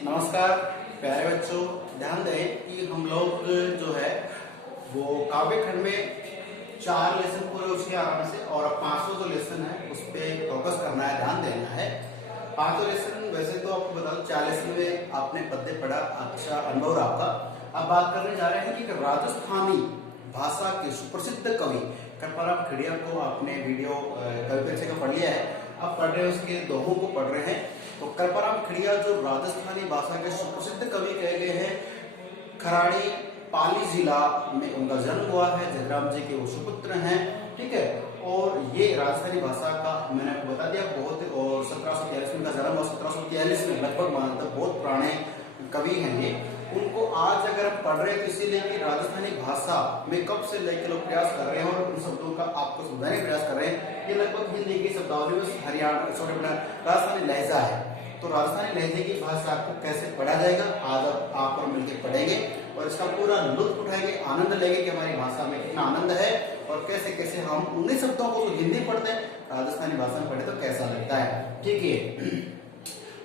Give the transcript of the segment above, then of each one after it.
नमस्कार प्यारे बच्चों, ध्यान दें कि हम लोग जो है वो काव्य खंड में 4 लेसन पूरे उसके आराम से और अब 5वां जो लेसन है उस पर फोकस करना है, ध्यान देना है। 5वां लेसन वैसे तो आपको बता दो 4 लेसन में आपने पद्य पढ़ा, अच्छा अनुभव रहा आपका। अब बात करने जा रहे हैं कि राजस्थानी भाषा के सुप्रसिद्ध कवि कृपाराम खड़िया को आपने वीडियो कवि परिचय का पढ़ लिया है, अब पढ़ रहे हैं उसके दोहों को पढ़ रहे हैं। तो कृपाराम खड़िया जो राजस्थानी भाषा के सुप्रसिद्ध कवि कहे गए हैं, खराड़ी पाली जिला में उनका जन्म हुआ है, जयराम जी के वो सुपुत्र हैं, ठीक है। और ये राजस्थानी भाषा का मैंने आपको बता दिया बहुत, और 1743 में का जन्म और 1743 में लगभग मानता बहुत पुराने कवि हैं ये। उनको आज अगर हम पढ़ रहे हैं तो इसीलिए कि राजस्थानी भाषा में कब से लेकर लोग प्रयास कर रहे हैं और उन शब्दों का आपको समझाने का प्रयास कर रहे हैं। ये लगभग हिंदी की शब्दावली में हरियाणा छोटे बड़ा राजस्थानी लहजा है। तो राजस्थानी लहजे की भाषा को कैसे पढ़ा जाएगा आज आप और मिलकर पढ़ेंगे और इसका पूरा लुत्फ उठाएंगे, आनंद लेंगे कि हमारी भाषा में कितना आनंद है और कैसे कैसे हम उन्हीं शब्दों को तो हिंदी पढ़ते हैं राजस्थानी भाषा में पढ़े तो कैसा लगता है, ठीक है।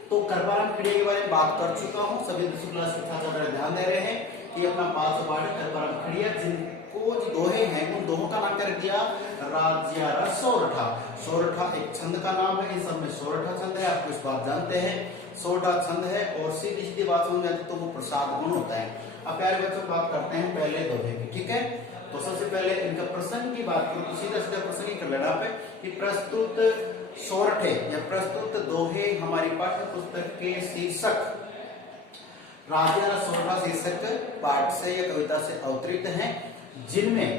तो कृपाराम खड़िया के बारे में बात कर चुका हूँ, सभी 10वीं क्लास के छात्र ध्यान दे रहे हैं कि अपना 5 पाठ कृपाराम खड़िया जिनको जो दोहे हैं उन दोहों का नाम कर दिया राज्य सोरठा। सोरठा एक छंद का नाम है, इन सब में सोरठा छंद है, आपको इस बात जानते हैं। सोरठा छंद है और सीधी सीधी बात समझ आती तो वो प्रसाद गुण होता है। अब प्यारे बच्चों बात करते हैं पहले दोहे की, ठीक है। तो सबसे पहले इनका प्रसंग की बात करूं तो सीधा सीधा प्रसंग ही कर लेना पे कि प्रस्तुत सोरठे या प्रस्तुत दोहे हमारी पाठ्य पुस्तक के शीर्षक राज्य सोरठा शीर्षक पाठ से या कविता से अवतरित हैं, जिनमें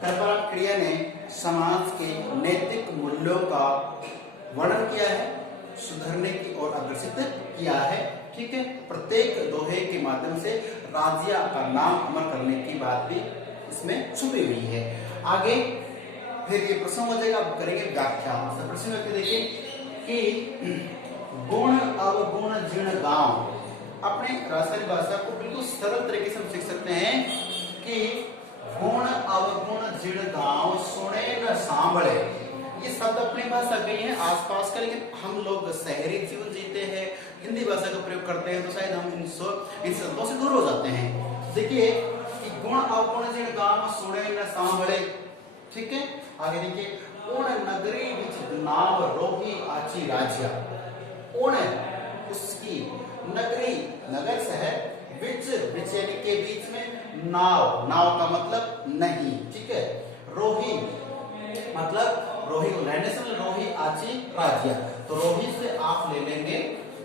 कृपाराम खड़िया ने समाज के नैतिक मूल्यों का वर्णन किया है, सुधरने की ओर अग्रसित किया है, ठीक है। प्रत्येक दोहे के माध्यम से राज्य का नाम अमर करने की बात भी इसमें छुपी हुई है। आगे फिर ये प्रश्न हो जाएगा, अब करेंगे व्याख्या। प्रश्न में देखिए कि गुण अवगुण जीर्ण गांव, अपने राजस्थानी भाषा को बिल्कुल सरल तरीके से हम सीख सकते हैं कि गुण अवगुण जीर्ण गांव सुने न सांभळे। ये शब्द अपनी भाषा के हैं आसपास का, लेकिन हम लोग शहरी जीवन जीते हैं, हिंदी भाषा का प्रयोग करते हैं तो शायद हम इन शब्दों से दूर हो जाते हैं। देखिए कि गुण अवगुण जीर्ण गांव सुने न सांभळे, ठीक है। आगे देखिए उन नगरी विच नाव रोही आची राज्य, उन उसकी नगरी नगर शहर विच विचेन के बीच में नाव, नाव का मतलब नहीं, ठीक है। रोही मतलब रोही को रहने से रोही आची राज्य, तो रोही से आप ले लेंगे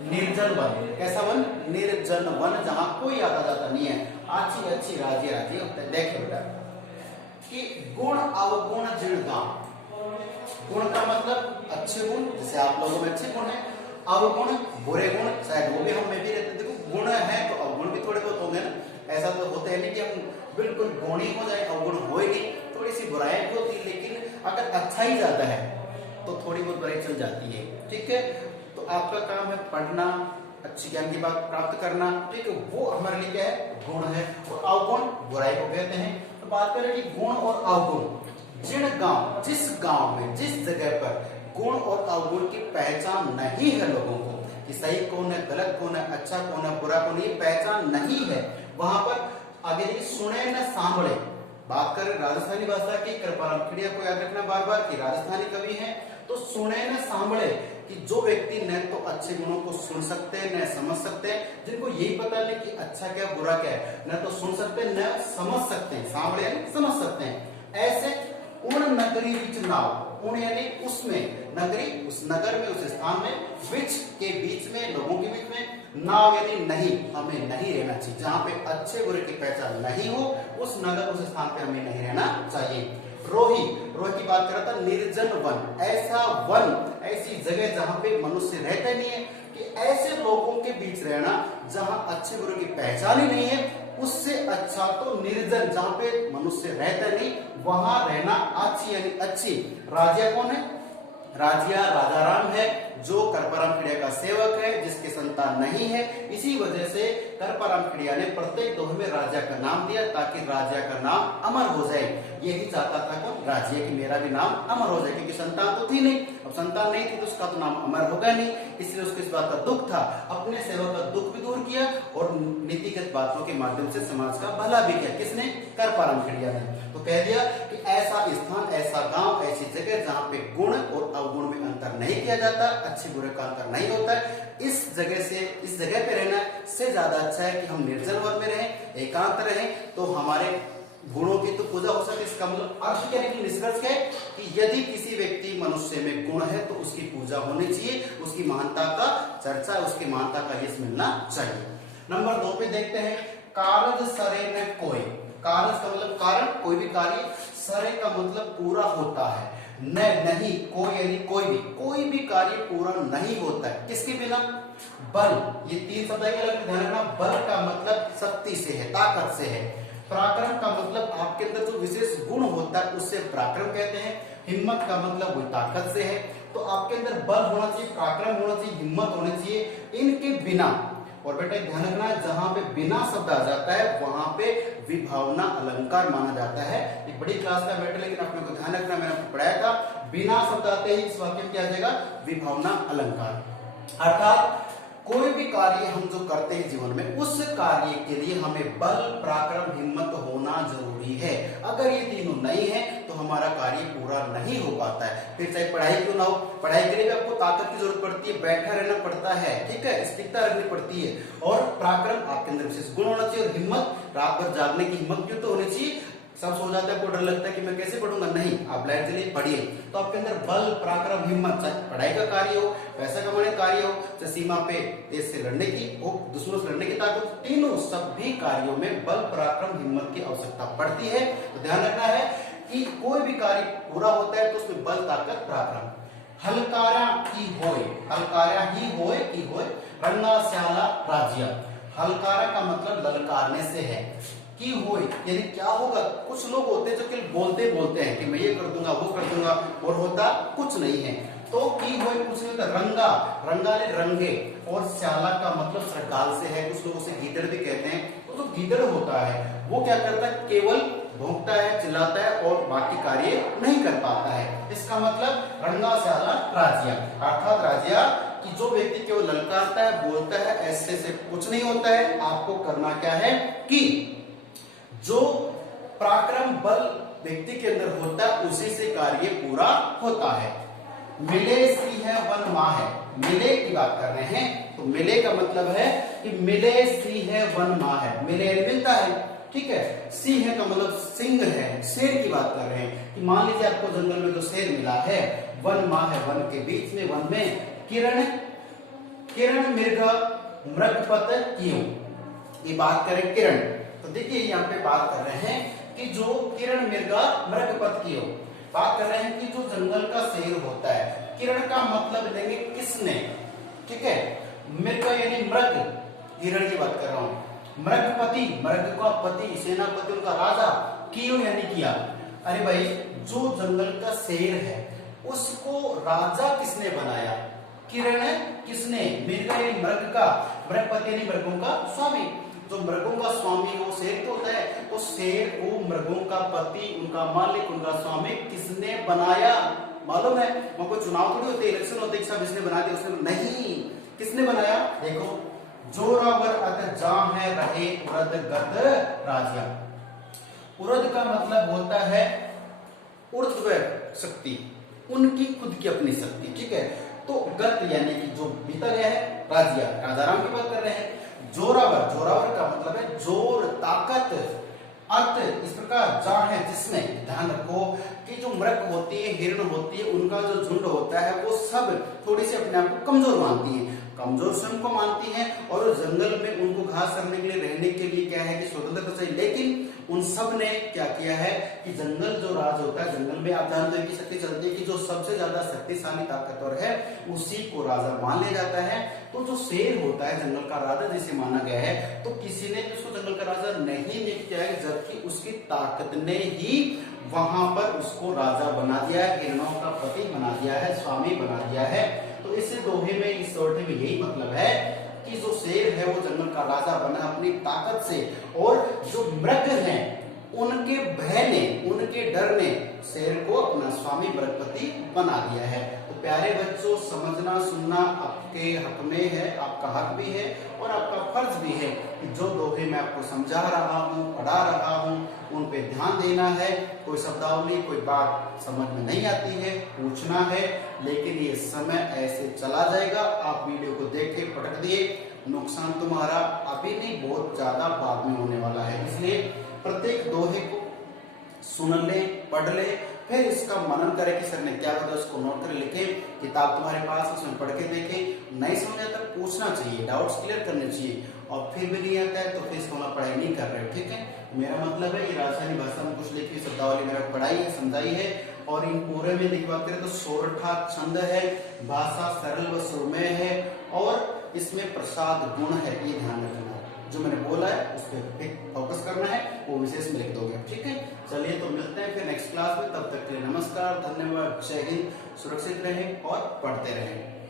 निर्जन वन। कैसा वन? निर्जन वन जहां कोई आता जाता नहीं है। आची अच्छी राज्य राज्य होता है। देखिए बेटा कि गुण अवगुण जीर्ण गांव, गुण का मतलब अच्छे गुण, जैसे आप लोगों में अच्छे गुण है, अवगुण बुरे गुण, शायद वो भी हम में भी रहते। देखो गुण है तो अवगुण भी थोड़े बहुत होंगे ना, ऐसा तो होता है नहीं कि हम बिल्कुल गुणी हो जाए अवगुण हो ही नहीं, थोड़ी सी बुराई भी होती है, लेकिन अगर अच्छा ही ज्यादा है तो थोड़ी बहुत बुराई चल जाती है, ठीक है। तो आपका काम है पढ़ना, अच्छी ज्ञान की बात प्राप्त करना, ठीक है, वो हमारे लिए क्या है? गुण है। और अवगुण बुराई को कहते हैं। तो बात करें कि गुण और अवगुण जिन गांव, जिस गांव में जिस जगह पर गुण और अवगुण की पहचान नहीं है लोगों को कि सही कौन है, गलत कौन है, अच्छा कौन है, बुरा कौन है, ये पहचान नहीं है, वहां पर आगे देखिए सुने न सांभळे। बात करें राजस्थानी भाषा की, कृपाराम खड़िया को याद रखना बार बार कि राजस्थानी कवि हैं, तो सुने न सांभळे कि जो व्यक्ति न तो अच्छे गुणों को सुन सकते हैं न समझ सकते हैं, जिनको यही पता नहीं कि अच्छा क्या बुरा क्या है, न तो सुन सकते हैं न समझ सकते हैं, सांभळे यानी समझ सकते हैं, ऐसे उन नगरी विच नाव, उन यानी उसमें, नगरी उस नगर में, उस स्थान में, विच के बीच में, लोगों के बीच में, नाव यानी नहीं, हमें नहीं रहना चाहिए। जहां पे अच्छे बुरे की पहचान नहीं हो उस नगर उस स्थान पे हमें नहीं रहना चाहिए। रोही, रोही की बात कर रहा था, निर्जन वन, ऐसा वन, ऐसी जगह जहां पे मनुष्य रहते नहीं है, कि ऐसे लोगों के बीच रहना जहां अच्छे बुरे की पहचान ही नहीं है, उससे अच्छा तो निर्जन जहां पे मनुष्य रहता नहीं वहां रहना अच्छी यानी अच्छी। राज्य कौन है? राजिया राजाराम है जो करपराम खिड़िया का सेवक है, जिसके संतान नहीं है। इसी वजह से करपराम खिड़िया ने प्रत्येक दोहे में राजा का नाम दिया ताकि राजा का नाम अमर हो जाए। यही चाहता था कौन? राजिया, कि मेरा भी नाम अमर हो जाए, क्योंकि संतान तो थी नहीं। अब संतान नहीं थी तो उसका तो नाम अमर होगा नहीं, इसलिए उसको इस बात का दुख था। अपने सेवक का दुख भी दूर किया और नीतिगत बातों के माध्यम से समाज का भला भी किया। किसने? करपराम खिड़िया ने। तो कह दिया कि ऐसा स्थान, ऐसा गांव, ऐसी जगह जहां पे गुण और अवगुण में अंतर नहीं किया जाता, अच्छे बुरे का अंतर नहीं होता है, इस जगह पे रहना से ज्यादा अच्छा है कि हम निर्जल वन में रहें, एकांत रहें, तो हमारे गुणों की तो पूजा हो सकती है। इसका मतलब अर्थ क्या है कि निष्कर्ष है कि यदि किसी व्यक्ति मनुष्य में गुण है तो उसकी पूजा होनी चाहिए, उसकी महानता का चर्चा, उसकी महानता का यश मिलना चाहिए। नंबर 2 पे देखते हैं, कारज सरे न कोई। कारज का मतलब कारण, कोई भी कार्य, सरे का मतलब पूरा होता है, न नहीं, कोई यानी कोई भी कार्य पूरा नहीं होता है किसके बिना? बल। ये 3 शब्द है, ध्यान रखना। बल का मतलब शक्ति से है, ताकत से है। पराक्रम का मतलब आपके अंदर जो विशेष गुण होता है उससे पराक्रम कहते हैं। हिम्मत का मतलब वो ताकत से है। तो आपके अंदर बल होना चाहिए, पराक्रम होना चाहिए, हिम्मत होनी चाहिए। इनके बिना, और बेटा ध्यान रखना, जहां पे बिना शब्द आ जाता है वहां पे विभावना अलंकार माना जाता है। एक बड़ी क्लास का मैटर, लेकिन अपने को ध्यान रखना, मैंने आपको पढ़ाया था, बिना शब्द आते ही इस वाक्य में क्या आ जाएगा? विभावना अलंकार। अर्थात कोई भी कार्य हम जो करते हैं जीवन में, उस कार्य के लिए हमें बल, पराक्रम, हिम्मत होना जरूरी है। अगर ये तीनों नहीं है तो हमारा कार्य पूरा नहीं हो पाता है। फिर चाहे पढ़ाई क्यों ना हो, पढ़ाई के लिए भी आपको ताकत की जरूरत पड़ती है, बैठा रहना पड़ता है, ठीक है, स्थिरता रखनी पड़ती है। और पराक्रम, आपके अंदर विशेष गुण होना चाहिए। और हिम्मत, रात भर जागने की हिम्मत क्यों तो होनी चाहिए। सब सो जाता है, को डर लगता है कि मैं कैसे पढ़ूंगा, नहीं, आप लाइट जलिए, पढ़िए। तो आपके अंदर बल, पराक्रम, हिम्मत, चाहे पढ़ाई का कार्य हो, पैसा कमाने का कार्य हो, चाहे सीमा पे देश से लड़ने की हो, दुश्मनों से लड़ने की ताकत, तीनों सभी कार्यों में बल, पराक्रम, हिम्मत की आवश्यकता पड़ती है। तो ध्यान रखना है कि कोई भी कार्य पूरा होता है तो उसमें बल, ताकत, पराक्रम। हलकारा की होय, हलकारा ही होय की होय, रंगा श्याला राजिया। हलकारा का मतलब ललकारने से है, की होय यानी क्या होगा। कुछ लोग होते हैं जो केवल बोलते हैं कि मैं ये कर दूंगा, वो कर दूंगा, और होता कुछ नहीं है। तो की होय कुछ नहीं होता। रंगा, रंगा ने रंगे, और श्याला का मतलब सरकाल से है, कुछ लोग उसे गीदड़ भी कहते हैं। तो जो गीदड़ होता है वो क्या करता है? केवल भौंकता है, चिल्लाता है और बाकी कार्य नहीं कर पाता है। इसका मतलब रंगा श्याला राजिया, अर्थात राजिया कि जो व्यक्ति केवल ललकारता है, बोलता है, ऐसे से कुछ नहीं होता है। आपको करना क्या है कि जो पराक्रम, बल व्यक्ति के अंदर होता है उसी से कार्य पूरा होता है। मिले सी है वन माह है, मिले की बात कर रहे हैं। तो मिले का मतलब है कि मिले सी है वन माह है, मिले मिलता है, ठीक है। सी है का मतलब सिंह है, शेर की बात कर रहे हैं कि मान लीजिए आपको जंगल में जो शेर मिला है, वन माह है, वन के बीच में, वन में किरण, किरण मृग मृगपत क्यों, ये बात करें किरण। तो देखिए यहाँ पे बात कर रहे हैं कि जो किरण मृगा मृगपत की हो, बात कर रहे हैं कि जो जंगल का शेर होता है, किरण का मतलब लेंगे किसने, ठीक है। मृग यानी मृग, हिरण की बात कर रहा हूं। मृगपति, मृग का पति, सेनापति उनका राजा, कियो यानी किया। अरे भाई, जो जंगल का शेर है उसको राजा किसने बनाया? किरण किसने? मृग यानी मृग का, मृगपति यानी मृगों का स्वामी। जो मृगों का स्वामी वो शेर तो होता है, तो शेर को मृगों का पति, उनका मालिक, उनका स्वामी किसने बनाया? मालूम है? वहां कोई चुनाव थोड़ी होते, इलेक्शन होते, सब इसने बना दिया, उसने नहीं, किसने बनाया? देखो, जोरावर अत जाम है रहे उरद गत राजिया। उरद का मतलब होता है ऊर्ध्व शक्ति, उनकी खुद की अपनी शक्ति, ठीक है। तो गत यानी कि जो भीतर है, राजिया, राजाराम की बात कर रहे हैं। जोरावर, जोरावर का मतलब है जोर, ताकत। अर्थ इस प्रकार जा है जिसमें, ध्यान रखो कि जो मृग होती है, हिरण होती है, उनका जो झुंड होता है वो सब थोड़ी सी अपने आप को कमजोर मानती है, कमजोर स्वयं को मानती हैं, और जंगल में उनको घास करने के लिए, रहने के लिए क्या है कि स्वतंत्रता चाहिए। लेकिन उन सब ने क्या किया है कि जंगल जो राज होता है, जंगल में आप जानते हैं कि शक्ति चलती है कि जो सबसे ज्यादा शक्तिशाली ताकतवर है उसी को राजा मान लिया जाता है। तो जो शेर होता है जंगल का राजा जिसे माना गया है, तो किसी ने उसको जंगल का राजा नहीं नियुक्त किया है, जबकि उसकी ताकत ने ही वहां पर उसको राजा बना दिया है, हिरणों का पति बना दिया है, स्वामी बना दिया है। तो इस दोहे में, इस सोरठे में यही मतलब है कि जो शेर है वो जंगल का राजा बना अपनी ताकत से, और जो मृग हैं उनके भय ने, उनके डर ने शेर को अपना स्वामी बृहस्पति बना दिया है। तो प्यारे बच्चों, समझना सुनना आपके हक में है, आपका हक भी है और आपका फर्ज भी है कि जो दोहे मैं आपको समझा रहा हूँ, पढ़ा रहा हूँ, उन पे ध्यान देना है। कोई शब्दावली, कोई बात समझ में नहीं आती है, पूछना है, लेकिन ये समय ऐसे चला जाएगा। आप वीडियो को देख के पटक दिए, नुकसान तुम्हारा अभी नहीं, बहुत ज्यादा बाद में होने वाला है। इसलिए प्रत्येक दोहे को सुन ले, पढ़ ले, फिर इसका मनन करें कि सर ने क्या बताया, उसको नोट कर लिखे, किताब तुम्हारे पास, उसमें पढ़ के देखें। नहीं समझ आता पूछना चाहिए, डाउट्स क्लियर करने चाहिए, और फिर भी नहीं आता है तो फिर इसको आप पढ़ाई नहीं कर रहे हो, ठीक है। मेरा मतलब है ये राजस्थानी भाषा में कुछ लिखी शब्दावली मैंने पढ़ाई है, समझाई है, और इन पूरे में लिखी बात करें तो सोरठा छंद है, भाषा सरल व सुरमय है, और इसमें प्रसाद गुण है, ये ध्यान रखना। जो मैंने बोला है उस पर फोकस करना है, वो विशेष में लिख दोगे, ठीक है। चलिए तो मिलते हैं फिर नेक्स्ट क्लास में, तब तक के लिए नमस्कार, धन्यवाद, जय हिंद, सुरक्षित रहें और पढ़ते रहें।